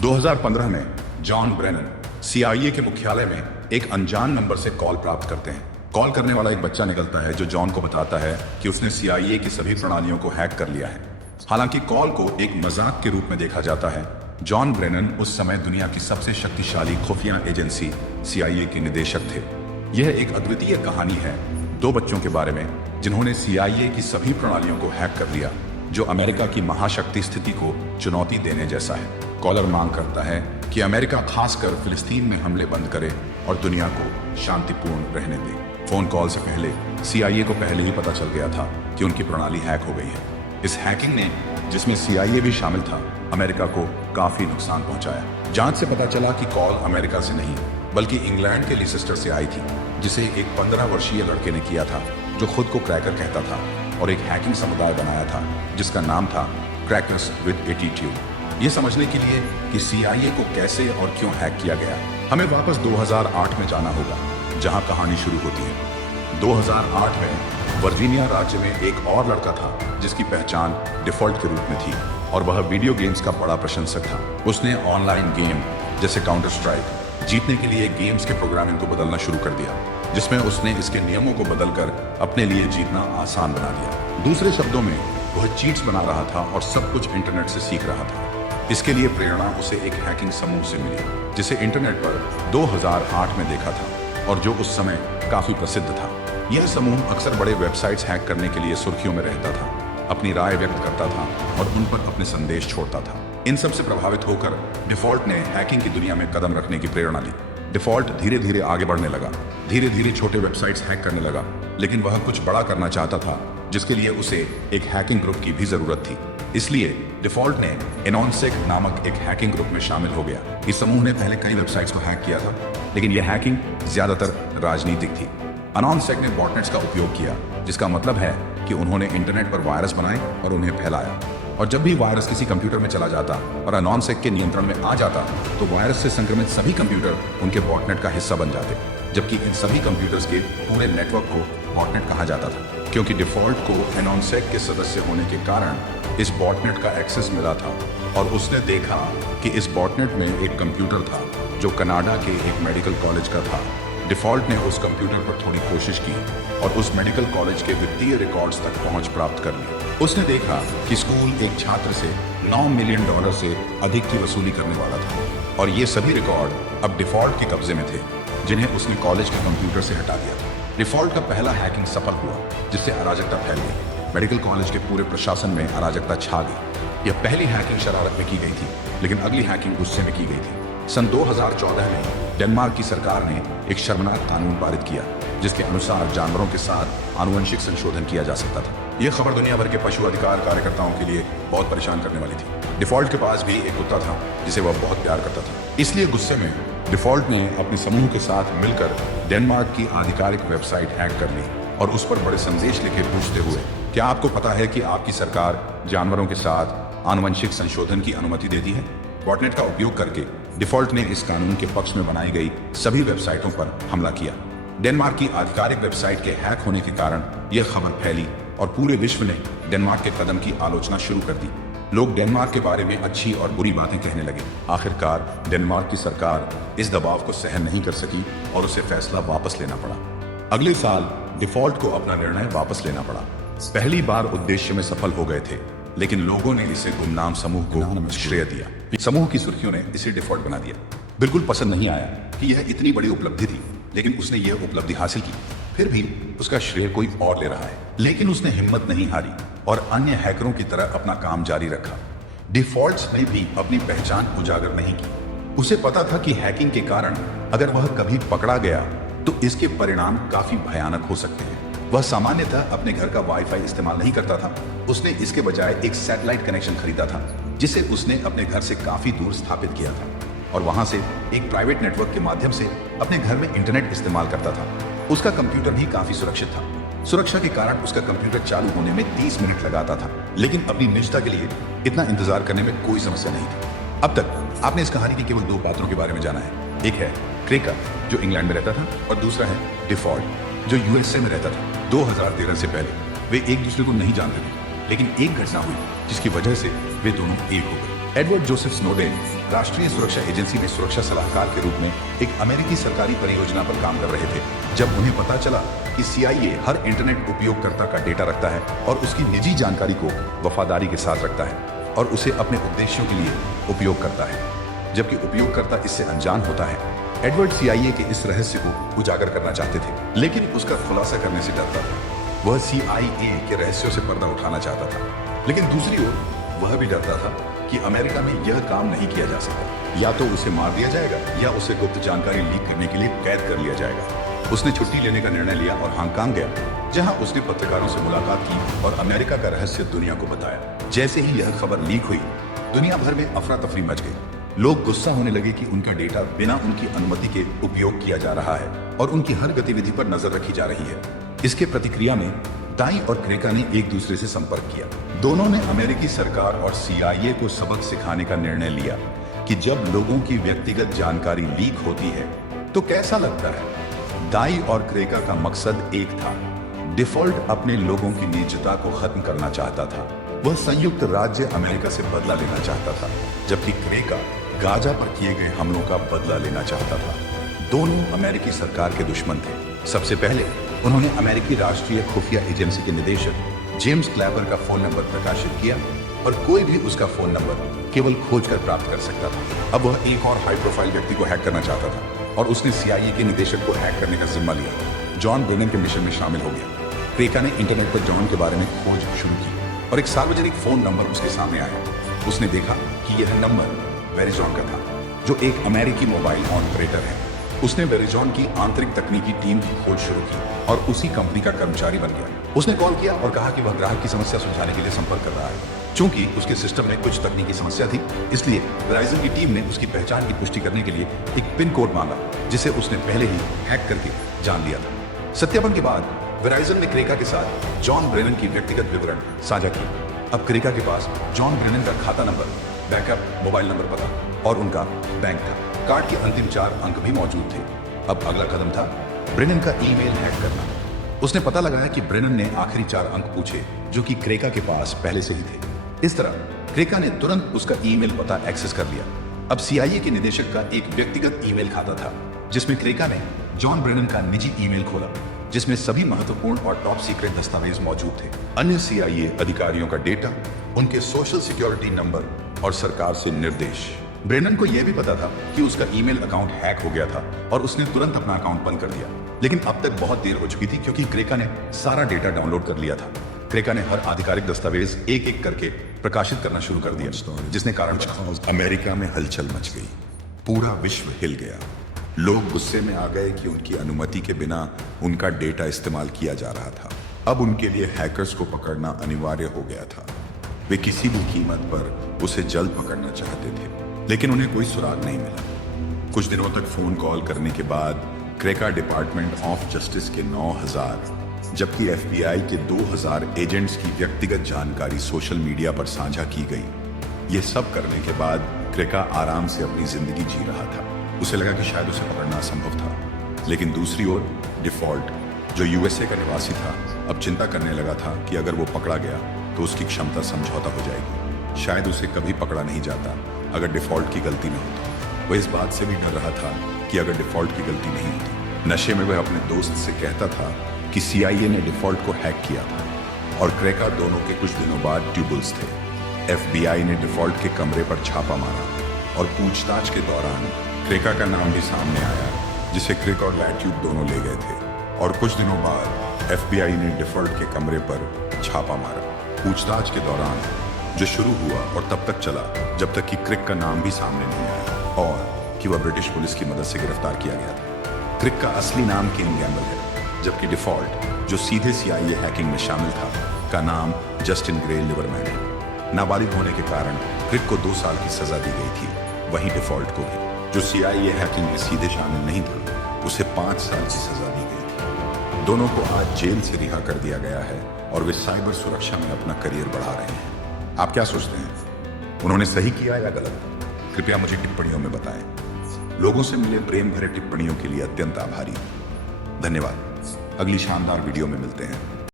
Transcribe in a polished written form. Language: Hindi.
2015 में जॉन ब्रेनन CIA के मुख्यालय में एक अनजान नंबर से कॉल प्राप्त करते हैं। कॉल करने वाला एक बच्चा निकलता है जो जॉन को बताता है कि उसने CIA की सभी प्रणालियों को हैक कर लिया है। हालांकि कॉल को एक मजाक के रूप में देखा जाता है, जॉन ब्रेनन उस समय दुनिया की सबसे शक्तिशाली खुफिया एजेंसी CIA के निदेशक थे। यह एक अद्वितीय कहानी है दो बच्चों के बारे में जिन्होंने CIA की सभी प्रणालियों को हैक कर लिया, जो अमेरिका की महाशक्ति स्थिति को चुनौती देने जैसा है। कॉलर मांग करता है कि अमेरिका खासकर फिलिस्तीन में हमले बंद करे और दुनिया को शांतिपूर्ण रहने दे। फोन कॉल से पहले CIA को पहले ही पता चल गया था कि उनकी प्रणाली हैक हो गई है। इस हैकिंग ने, जिसमें CIA भी शामिल था, अमेरिका को काफी नुकसान पहुंचाया। जांच से पता चला कि कॉल अमेरिका से नहीं बल्कि इंग्लैंड के लिसेस्टर से आई थी, जिसे एक 15 वर्षीय लड़के ने किया था जो खुद को क्रैकर कहता था और एक हैकिंग समुदाय बनाया था जिसका नाम था क्रैकर्स विद एटीट्यूड। ये समझने के लिए कि CIA को कैसे और क्यों हैक किया गया, हमें वापस 2008 में जाना होगा, जहां कहानी शुरू होती है। 2008 में वर्जीनिया राज्य में एक और लड़का था जिसकी पहचान डिफॉल्ट के रूप में थी और वह वीडियो गेम्स का बड़ा प्रशंसक था। उसने ऑनलाइन गेम जैसे काउंटर स्ट्राइक जीतने के लिए गेम्स के प्रोग्रामिंग को बदलना शुरू कर दिया, जिसमें उसने इसके नियमों को बदलकर अपने लिए जीतना आसान बना दिया। दूसरे शब्दों में, वह चीट्स बना रहा था और सब कुछ इंटरनेट से सीख रहा था। इसके लिए प्रेरणा उसे एक हैकिंग समूह से मिली जिसे इंटरनेट पर 2008 में देखा था और जो उस समय काफी प्रसिद्ध था। यह समूह अक्सर बड़े वेबसाइट्स हैक करने के लिए सुर्खियों में रहता था, अपनी राय व्यक्त करता था और उन पर अपने संदेश छोड़ता था। इन सब से प्रभावित होकर डिफॉल्ट ने हैकिंग की दुनिया में कदम रखने की प्रेरणा ली। डिफॉल्ट धीरे धीरे आगे बढ़ने लगा, धीरे धीरे छोटे वेबसाइट्स हैक करने लगा, लेकिन वह कुछ बड़ा करना चाहता था जिसके लिए उसे एक हैकिंग ग्रुप की भी जरूरत थी। इसलिए डिफॉल्ट ने एनॉनसेक नामक एक हैकिंग ग्रुप में शामिल हो गया। इस समूह ने पहले कई वेबसाइट्स को हैक किया था, लेकिन यह हैकिंग ज्यादातर राजनीतिक थी। एनॉनसेक ने बॉटनेट्स का उपयोग किया, जिसका मतलब है कि उन्होंने इंटरनेट पर वायरस बनाए और उन्हें फैलाया। और जब भी वायरस किसी कंप्यूटर में चला जाता और एनॉनसेक के नियंत्रण में आ जाता, तो वायरस से संक्रमित सभी कंप्यूटर उनके बॉटनेट का हिस्सा बन जाते, जबकि इन सभी कंप्यूटर्स के पूरे नेटवर्क को बॉटनेट कहा जाता था। क्योंकि डिफॉल्ट को एनॉनसेक के सदस्य होने के कारण इस बॉटनेट का एक्सेस मिला था और उसने देखा कि इस बॉटनेट में एक कंप्यूटर था जो कनाडा के एक मेडिकल कॉलेज का था। डिफॉल्ट ने उस कंप्यूटर पर थोड़ी कोशिश की और उस मेडिकल कॉलेज के वित्तीय रिकॉर्ड्स तक पहुंच प्राप्त कर ली। उसने देखा कि स्कूल एक छात्र से $9 मिलियन से अधिक की वसूली करने वाला था और ये सभी रिकॉर्ड अब डिफॉल्ट के कब्जे में थे, जिन्हें उसने कॉलेज के कंप्यूटर से हटा दिया था। डिफॉल्ट का पहला हैकिंग सफल हुआ, जिससे अराजकता फैल गई। मेडिकल कॉलेज के पूरे प्रशासन में अराजकता छा गई। यह पहली हैकिंग शरारत में की गई थी, लेकिन अगली हैकिंग गुस्से में की गई थी। सन 2014 में डेनमार्क की सरकार ने एक शर्मनाक कानून पारित किया, जिसके अनुसार जानवरों के साथ आनुवंशिक संशोधन किया जा सकता था। यह खबर दुनिया भर के पशु अधिकार कार्यकर्ताओं के लिए बहुत परेशान करने वाली थी। डिफॉल्ट के पास भी एक कुत्ता था जिसे वह बहुत प्यार करता था। इसलिए गुस्से में डिफॉल्ट ने अपने समूह के साथ मिलकर डेनमार्क की आधिकारिक वेबसाइट हैक कर ली और उस पर बड़े संदेश लिखे पूछते हुए, क्या आपको पता है कि आपकी सरकार जानवरों के साथ आनुवंशिक संशोधन की अनुमति देती है? बॉटनेट का उपयोग करके डिफॉल्ट ने इस कानून के पक्ष में बनाई गई सभी वेबसाइटों पर हमला किया। डेनमार्क की आधिकारिक वेबसाइट के हैक होने के कारण यह खबर फैली और पूरे विश्व ने डेनमार्क के कदम की आलोचना शुरू कर दी। लोग डेनमार्क के बारे में अच्छी और बुरी बातें कहने लगे। आखिरकार डेनमार्क की सरकार इस दबाव को सहन नहीं कर सकी और उसे फैसला वापस लेना पड़ा। अगले साल डिफॉल्ट को अपना निर्णय वापस लेना पड़ा। पहली बार उद्देश्य में सफल हो गए थे, लेकिन लोगों ने इसे गुमनाम समूह को श्रेय दिया। समूह की सुर्खियों ने इसे डिफॉल्ट बना दिया। बिल्कुल पसंद नहीं आया कि यह इतनी बड़ी उपलब्धि थी, लेकिन उसने यह उपलब्धि हासिल की। फिर भी उसका श्रेय कोई और ले रहा है, लेकिन उसने हिम्मत नहीं हारी और अन्य हैकरों की तरह अपना काम जारी रखा। डिफॉल्ट्स ने भी अपनी पहचान उजागर नहीं की। उसे पता था कि हैकिंग के कारण अगर वह कभी पकड़ा गया तो इसके परिणाम काफी भयानक हो सकते हैं। वह सामान्यतः अपने घर का वाईफाई इस्तेमाल नहीं करता था। उसने इसके बजाय एक सैटेलाइट कनेक्शन खरीदा था, जिसे उसने अपने घर से काफी दूर स्थापित किया था और वहां से एक प्राइवेट नेटवर्क के माध्यम से अपने घर में इंटरनेट इस्तेमाल करता था। उसका कंप्यूटर भी काफी सुरक्षित था। सुरक्षा के कारण उसका कंप्यूटर चालू होने में 30 मिनट लगाता था, लेकिन अपनी निजता के लिए इतना इंतजार करने में कोई समस्या नहीं थी। अब तक आपने इस कहानी के केवल दो पात्रों के बारे में जाना है। एक है क्रैकर, जो इंग्लैंड में रहता था, और दूसरा है डिफॉल्ट, जो USA में रहता था। 2013 से पहले वे एक दूसरे को नहीं जानते थे, लेकिन एक घटना हुई जिसकी वजह से वे दोनों एक हो गए। एडवर्ड जोसेफ स्नोडेन राष्ट्रीय सुरक्षा एजेंसी में सुरक्षा सलाहकार के रूप में एक अमेरिकी सरकारी परियोजना पर काम कर रहे थे जब उन्हें पता चला कि CIA हर इंटरनेट उपयोगकर्ता का डेटा रखता है और उसकी निजी जानकारी को वफादारी के साथ रखता है और उसे अपने उद्देश्यों के लिए उपयोग करता है, जबकि उपयोगकर्ता इससे अनजान होता है। एडवर्ड CIA के इस रहस्य को उजागर करना चाहते थे, लेकिन उसका खुलासा करने से डरता था। वह CIA के रहस्यों से पर्दा उठाना चाहता था, लेकिन दूसरी ओर वह भी डरता था कि अमेरिका में यह काम नहीं किया जा सकता। या तो उसे मार दिया जाएगा या उसे गुप्त जानकारी लीक करने के लिए कैद कर लिया जाएगा। उसने छुट्टी लेने का निर्णय लिया और हांगकांग गया, जहां उसने पत्रकारों से मुलाकात की और अमेरिका का रहस्य दुनिया को बताया। जैसे ही यह खबर लीक हुई, दुनिया भर में अफरा तफरी मच गई। लोग गुस्सा होने लगे कि उनका डेटा बिना उनकी अनुमति के उपयोग किया जा रहा है और उनकी हर गतिविधि पर नजर रखी जा रही है। इसके प्रतिक्रिया में दाई और क्रेका ने एक दूसरे से संपर्क किया। दोनों ने अमेरिकी सरकार और CIA को सबक सिखाने का निर्णय लिया कि जब लोगों की व्यक्तिगत जानकारी लीक होती है तो कैसा लगता है। दाई और क्रेका का मकसद एक था, डिफॉल्ट अपने लोगों की निजता को खत्म करना चाहता था। वह संयुक्त राज्य अमेरिका से बदला लेना चाहता था, जबकि क्रेका गाजा पर किए गए हमलों का बदला लेना चाहता था। दोनों अमेरिकी सरकार के दुश्मन थे। सबसे पहले उन्होंने अमेरिकी राष्ट्रीय खुफिया एजेंसी के निदेशक जेम्स क्लैपर का फोन नंबर प्रकाशित किया और कोई भी उसका फोन नंबर केवल खोजकर प्राप्त कर सकता था। अब वह एक और हाई प्रोफाइल व्यक्ति को हैक करना चाहता था और उसने CIA के निदेशक को हैक करने का जिम्मा लिया। जॉन ब्रेनन के मिशन में शामिल हो गया। क्रेका ने इंटरनेट पर जॉन के बारे में खोज शुरू की और एक सार्वजनिक फोन नंबर उसके सामने आया। उसने देखा कि यह नंबर वेरिजॉन का था, जो एक अमेरिकी मोबाइल ऑपरेटर है। उसने वेरिजॉन की आंतरिक तकनीकी टीम की खोज शुरू की और उसी कंपनी का कर्मचारी बन गया। उसने कॉल किया और कहा कि वह ग्राहक की समस्या सुलझाने के लिए संपर्क कर रहा है। चूंकि उसके सिस्टम में कुछ तकनीकी समस्या थी, इसलिए वेराइजन की टीम ने उसकी पहचान की पुष्टि करने के लिए एक पिन कोड मांगा, जिसे उसने पहले ही हैक करके जान लिया था। सत्यापन के बाद वेराइजन ने क्रेका के साथ जॉन ब्रेनन की व्यक्तिगत विवरण साझा किए। अब क्रेका के पास जॉन ब्रेनन का खाता नंबर, बैकअप मोबाइल नंबर पता और उनका बैंक था। कार्ड के अंतिम 4 अंक भी मौजूद थे। अब अगला कदम था ब्रेनन का ईमेल हैक करना। उसने पता लगाया कि ब्रेनन ने आखिरी 4 अंक पूछे, जो कि क्रेका के पास पहले से ही थे। इस तरह क्रेका ने तुरंत उसका ईमेल पता एक्सेस कर लिया। अब CIA के निदेशक का एक व्यक्तिगत ईमेल खाता था, जिसमें क्रेका ने जॉन ब्रेनन का निजी ईमेल खोला, जिसमें सभी महत्वपूर्ण और टॉप सीक्रेट दस्तावेज मौजूद थे। अन्य CIA अधिकारियों का डेटा, उनके सोशल सिक्योरिटी नंबर और सरकार से निर्देश। ब्रेनन को यह भी पता था कि उसका ईमेल अकाउंट हैक हो गया था और उसने तुरंत अपना अकाउंट बंद कर दिया। लेकिन अब तक बहुत देर हो चुकी थी, क्योंकि क्रेका ने सारा डेटा डाउनलोड कर लिया था। क्रेका ने हर आधिकारिक दस्तावेज एक एक करके प्रकाशित करना शुरू कर दिया, जिसने कारण अमेरिका में हलचल मच गई। पूरा विश्व हिल गया। लोग गुस्से में आ गए कि उनकी अनुमति के बिना उनका डेटा इस्तेमाल किया जा रहा था। अब उनके लिए हैकर्स को पकड़ना अनिवार्य हो गया था। वे किसी भी कीमत पर उसे जल्द पकड़ना चाहते थे, लेकिन उन्हें कोई सुराग नहीं मिला। कुछ दिनों तक फोन कॉल करने के बाद क्रेका डिपार्टमेंट ऑफ जस्टिस के 9,000 जबकि FBI के 2,000 एजेंट्स की व्यक्तिगत जानकारी सोशल मीडिया पर साझा की गई। ये सब करने के बाद क्रेका आराम से अपनी जिंदगी जी रहा था। उसे लगा कि शायद उसे पकड़ना असंभव था, लेकिन दूसरी ओर डिफॉल्ट, जो USA का निवासी था, अब चिंता करने लगा था कि अगर वो पकड़ा गया तो उसकी क्षमता समझौता हो जाएगी। शायद उसे कभी पकड़ा नहीं जाता अगर डिफॉल्ट की गलती न होती। वह इस बात से भी डर रहा था कि अगर डिफॉल्ट की गलती नहीं होती। नशे में वह अपने दोस्त से कहता था कि CIA ने डिफॉल्ट को हैक किया था और क्रेका दोनों के कुछ दिनों बाद ट्यूबल्स थे। FBI ने डिफॉल्ट के कमरे पर छापा मारा और पूछताछ के दौरान क्रेका का नाम भी सामने आया, जिसे क्रिक और लैट्यूब दोनों ले गए थे। और कुछ दिनों बाद FBI ने डिफॉल्ट के कमरे पर छापा मारा। पूछताछ के दौरान जो शुरू हुआ और तब तक चला जब तक कि क्रिक का नाम भी सामने नहीं आया और कि वह ब्रिटिश पुलिस की मदद से गिरफ्तार किया गया था। क्रिक का असली नाम किंग गैम्बल है, जबकि डिफॉल्ट, जो सीधे CIA हैकिंग में शामिल था, का नाम जस्टिन ग्रे लिवरमैन है। नाबालिग होने के कारण क्रिक को 2 साल की सजा दी गई थी। वहीं डिफॉल्ट को भी, जो CIA हैकिंग में सीधे शामिल नहीं था, उसे 5 साल की सजा दी गई थी। दोनों को आज जेल से रिहा कर दिया गया है और वे साइबर सुरक्षा में अपना करियर बढ़ा रहे हैं। आप क्या सोचते हैं? उन्होंने सही किया या गलत? कृपया मुझे टिप्पणियों में बताएं। लोगों से मिले प्रेम भरे टिप्पणियों के लिए अत्यंत आभारी। धन्यवाद। अगली शानदार वीडियो में मिलते हैं।